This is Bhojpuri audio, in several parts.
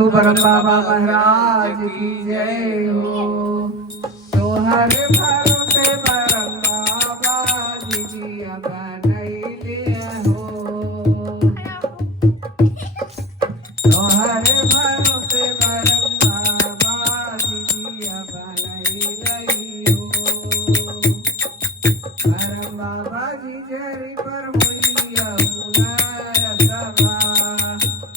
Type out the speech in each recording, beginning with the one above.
सतगुरु ब्रह्म बाबा महाराज की जय हो। तोहरे भरोसे ब्रह्म बाबा जी बनैले हो। तोहरे भरोसे ब्रह्म बाबा जी बनैले हो। ब्रह्म बाबा जी जरी पर होइया उनाय सभा।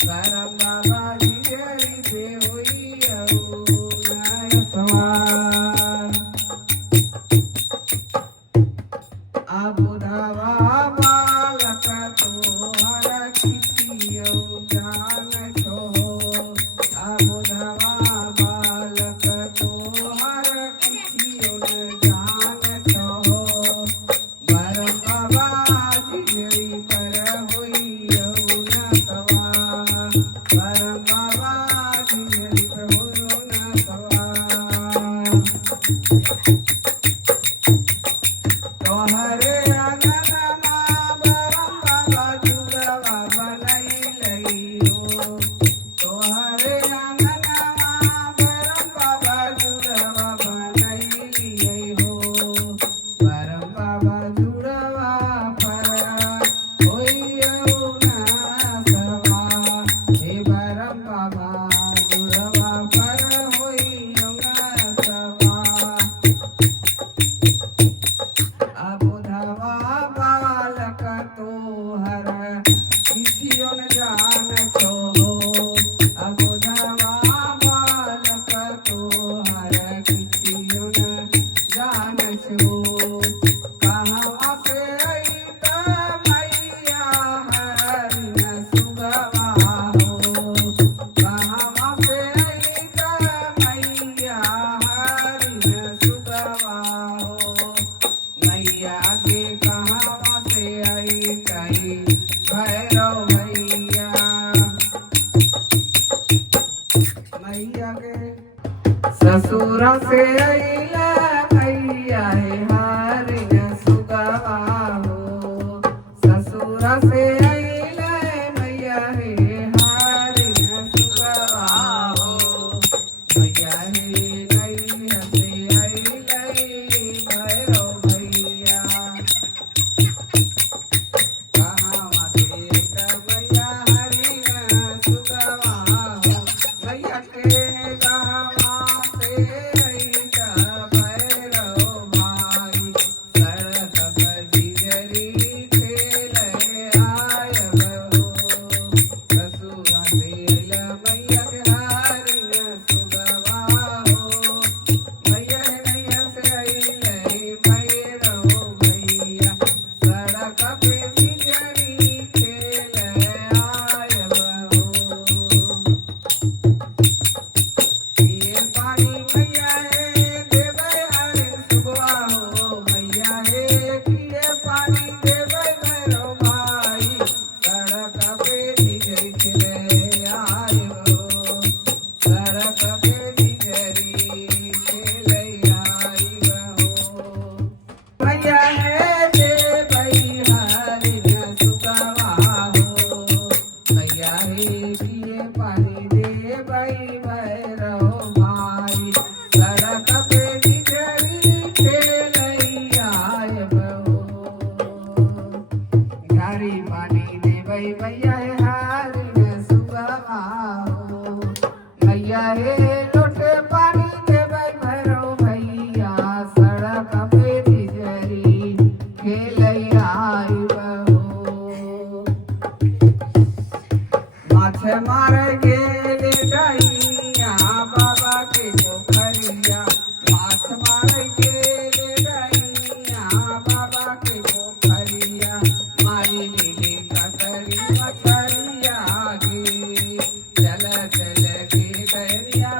ब्रह्म बाबा जी जरी पे होइया उनाय सभा। अबुधवा बालक तोहर किसियो जान छो। अबुधवा बालक तोहर किसियो जान छो। ब्रह्म बाबा जी पर होइयो न सवा। ब्रह्म बाबा जी पर होइयो न सवा। तोहरे अंगनमा ब्रह्म बाबा जुड़वा बनैले हो। तोहरे अंगनमा ब्रह्म बाबा जुड़वा बनैले हो। ब्रह्म बाबा जुड़वा पर होइयो न सवा। हे ब्रह्म बाबा जुड़वा पर होइयो न सवा। अबुधवा बालक तोहर किसियो न जान छो। अबुधवा बालक तोहर किसियो न जान छो। कहवा से अइत मैया हरिन सुगवा हो। कहवा से अइत मैया हरिन सुगवा हो। मैया के कहवा से आई कई भैरव भैया। मैया के ससुर से अइला मैया हे हरिन सुगवा हो। ससुर से अइला मैया हे हरिन सुगवा हो। मैया हे नैया से अइलै भैरव भैया। कहवा से त मैया हरिन सुगवा हो। मैया के कहवा से अइत भैरव भाई। सड़क पर जिगरी खेले आयब हो। ससुर से अइला मैया के हरिन सुगवा हो। मैया नैया से अइलै भैरव भैया। सड़क पे जिगरी खेले आयब हो। पिए पानी मैया हे देबै हरिन सुगवा हो। मैया हे पिए पानी देबै भैरव भाई। सड़क पे जिगरी खेले आयब हो। सड़क पे जिगरी खेले आयब हो। मैया हे देबै हरिन सुगवा हो। मैया हे पिए पानी देबै भैरव भाई। सड़क पे जिगरी खेले आयब हो। घारी पानी देबै मैया हे हरिन सुगवा हो। मैया हे लोटे पानी देबै भैरव भैया। सड़क पे जिगरी खेले आयब हो। माछ मारे गेले डैया बाबा के पोखरिया। माछ मारे गेले डैया बाबा के पोखरिया। मारी लेले कतरी मछरिया गे। चल चल गे डैया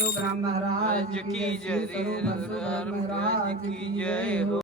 सुब्रह्मराज की जय रे श्री स्वरूप सुब्रह्मराज की जय हो।